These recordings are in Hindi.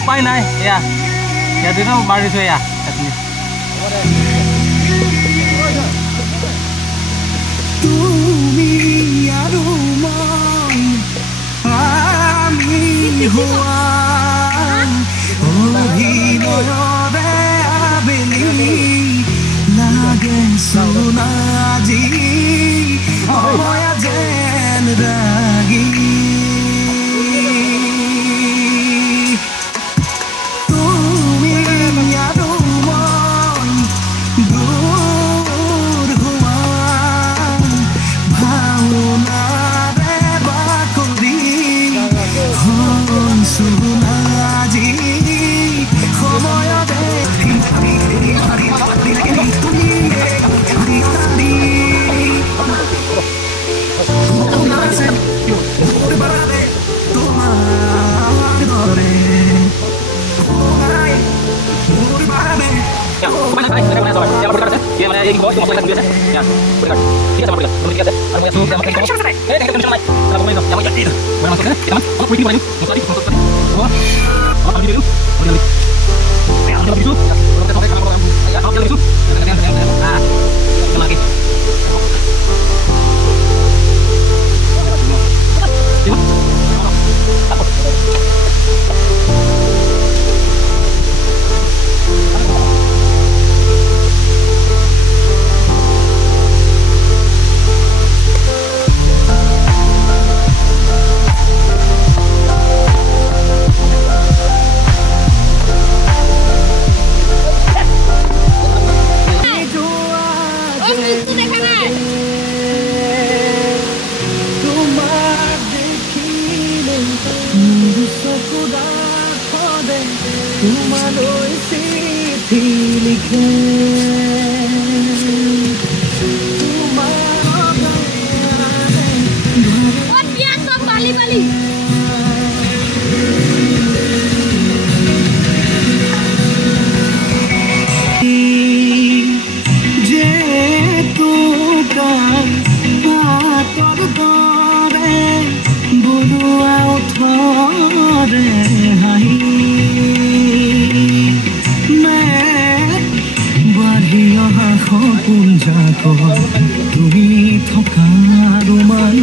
उपाय নাই या दिनो मार दिसो या তুমি আৰু মই আমি হোৱা অভিনয়ৰে আবেলি লাগে সোণাজি সময় যেন ৰাগি তুমি আৰু মই দূৰ হোৱা ভাওনাৰে বাকৰি সোণাজি সময়তে তোমালৈ চিঠি লিখে যে তোকাৰ পাতৰ দৰে বনোৱা ওঠৰে হাঁহি সপোন জাক তুমি থকা ৰোমান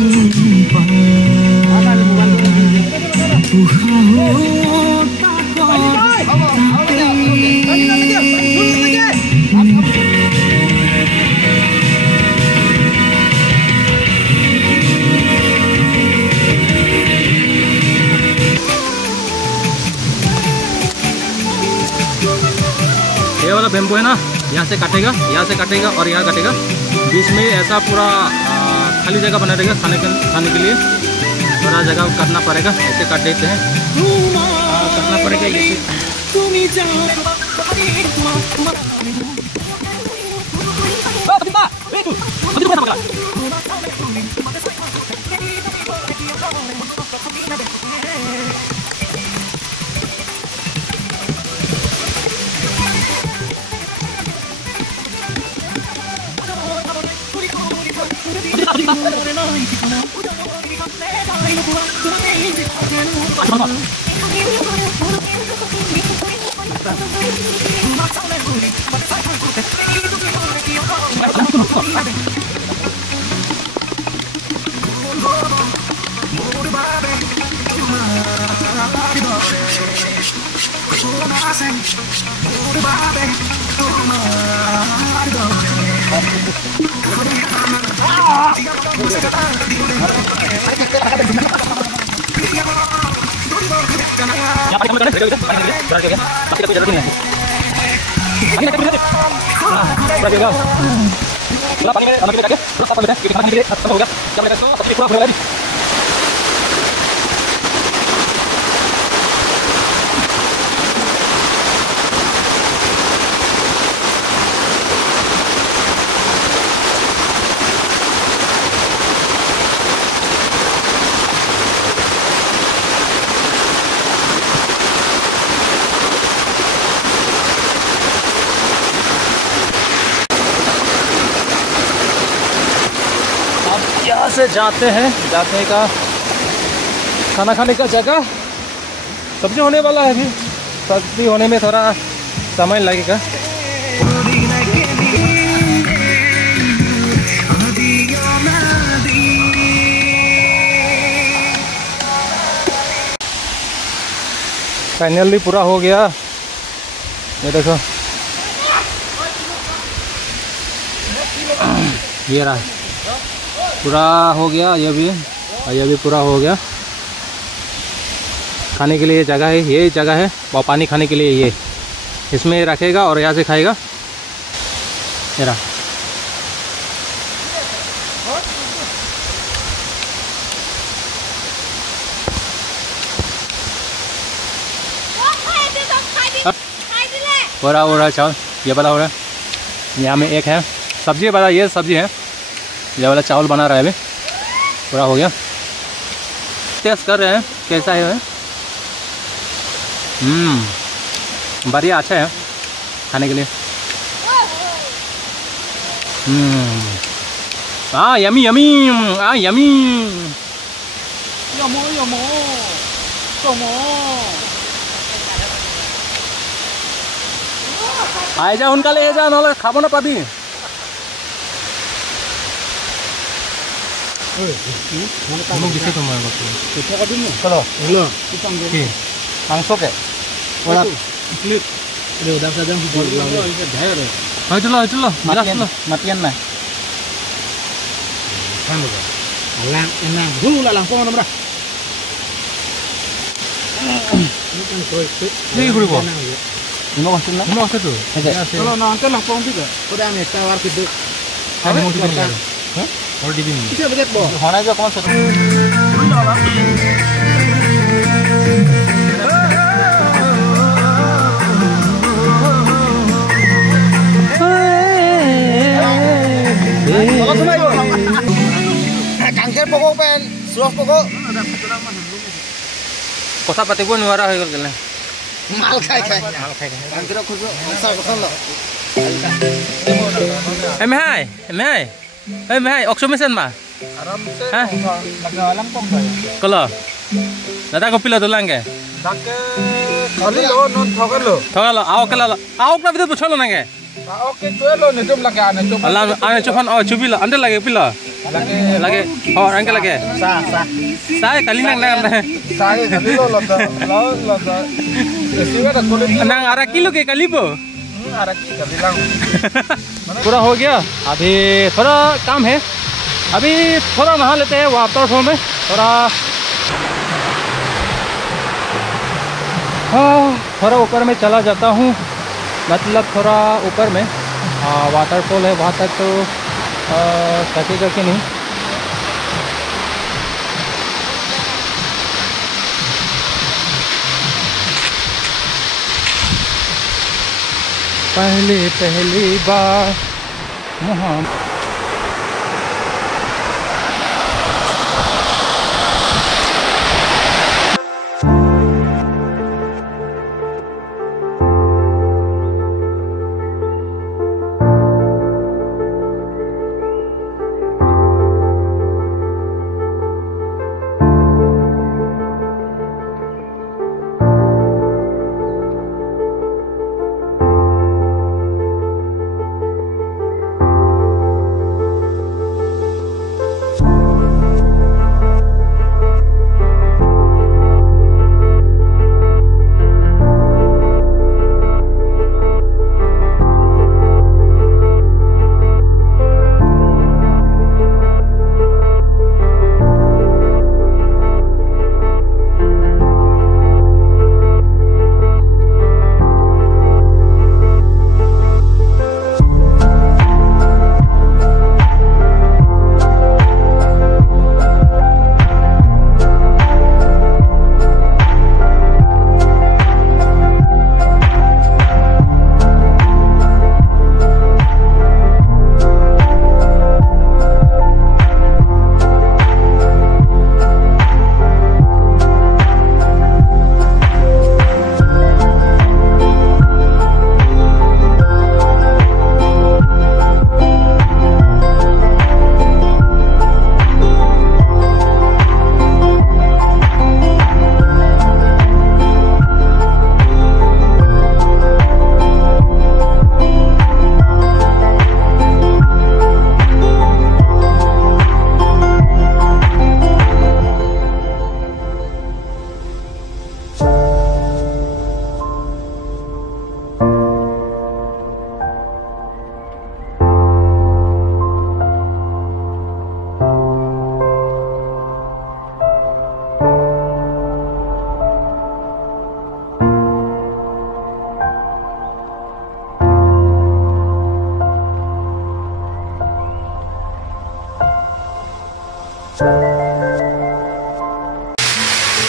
ये वाला बेम्बू है ना, यहाँ से काटेगा और यहाँ काटेगा। बीच में ऐसा पूरा खाली जगह बना देगा खाने के लिए। बड़ा जगह काटना पड़ेगा, ऐसे काट देते हैं। काटना पड़ेगा ये। यहाँ से जाते हैं का खाना खाने का जगह। सब्जी होने वाला है अभी, सस्ती होने में थोड़ा समय लगेगा। फाइनली पूरा हो गया, ये देखो ये रहा, पूरा हो गया ये भी, और ये भी पूरा हो गया। खाने के लिए जगह है, ये जगह है, और पानी खाने के लिए ये इसमें रखेगा और यहाँ से खाएगा। ये रहा, हो रहा चावल, ये वाला हो रहा है। यहाँ में एक है सब्जी वाला, ये सब्जी है, ये वाला चावल बना रहा है अभी, पूरा हो गया। टेस्ट कर रहे हैं कैसा है। बढ़िया, अच्छा है खाने के लिए। यमी यमी, यमी यमो यमो यमो। आए जा उनका ले जा, ना खाबो ना पाबी। मांस के matian nah. Ini kuribo. Ini maksudnya? Ini maksud tu. Kalau nonton langsung juga. Udah nih tawar gitu. Kamu mau di mana? Hah? Mau di sini. Bisa begitu, Bo. Mana aja kamu satu. Kanker pokok pen, suas pokok. Kosa pati pun nuara hai kal kelne. Mal khai. Kanker khusu kosa lo. Em hai, oxymesin ma. Aram se. Hah? Laga alam kok kai. Kalau, nada ko pila dolang ke? Dake kali lo non thogalo. Thogalo, awak na video puchalo nange. Oke, tuh lo nedum lagi ane tuh. Allah, ane cufan, oh cubi lah, anda lagi pila. Lagi, oh angka lagi. Saya kali nang. Saya kali lo. Esiwa dah kulit. Nang arah kilo ke kali po? Arah kilo kali lang. पूरा हो गया। अभी थोड़ा काम है, अभी थोड़ा नहा लेते हैं वाटरफॉल में। थोड़ा ऊपर में चला जाता हूँ, मतलब थोड़ा ऊपर में वाटरफॉल है, वहाँ तक तो सकेगा कि नहीं। पहली बार मोहम्मद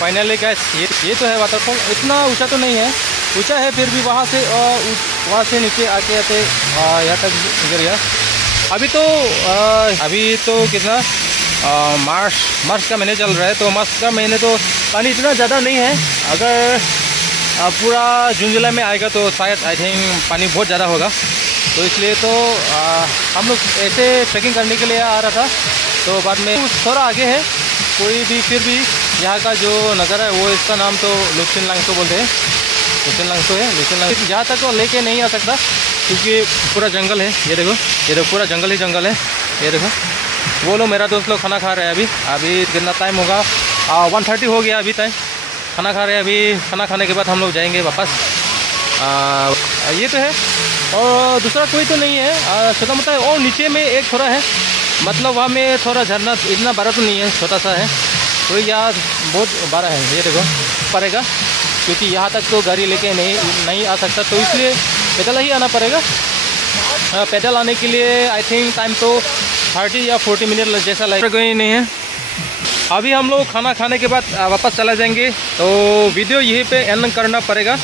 फाइनली गाइस ये तो है वाटरफॉल। इतना ऊंचा तो नहीं है, ऊंचा है फिर भी वहाँ से नीचे आके आते यहाँ तक गिर गया। अभी तो कितना मार्च का महीने चल रहा है, तो मार्च का महीने तो पानी इतना ज़्यादा नहीं है। अगर पूरा जून जुलाई में आएगा तो शायद आई थिंक पानी बहुत ज़्यादा होगा। तो इसलिए तो हम लोग ऐसे ट्रैकिंग करने के लिए आ रहा था, तो बाद में थोड़ा आगे है कोई भी, फिर भी यहाँ का जो नज़ारा है वो, इसका नाम तो लुचिन लांगसो बोलते हैं। लुचिन लांगसो है, लुचिन लांगसो यहाँ तक तो लेके नहीं आ सकता क्योंकि पूरा जंगल है। ये देखो पूरा जंगल ही जंगल है। ये देखो वो लोग, मेरा दोस्त लोग खाना खा रहे हैं अभी कितना टाइम होगा, 1:30 हो गया अभी टाइम। खाना खा रहे हैं अभी, खाना खाने के बाद हम लोग जाएंगे वापस। ये तो है और दूसरा कोई तो नहीं है, छोटा मोटा है। और नीचे में एक थोड़ा है, मतलब वहाँ में थोड़ा झरना, इतना बड़ा तो नहीं है, छोटा सा है। तो यहाँ बहुत बड़ा है। ये देखो पड़ेगा क्योंकि यहाँ तक तो गाड़ी लेके नहीं आ सकता, तो इसलिए पैदल ही आना पड़ेगा। पैदल आने के लिए आई थिंक टाइम तो 30 या 40 मिनट जैसा लगेगा, कोई नहीं है। अभी हम लोग खाना खाने के बाद वापस चला जाएंगे, तो वीडियो यहीं पे एंड करना पड़ेगा।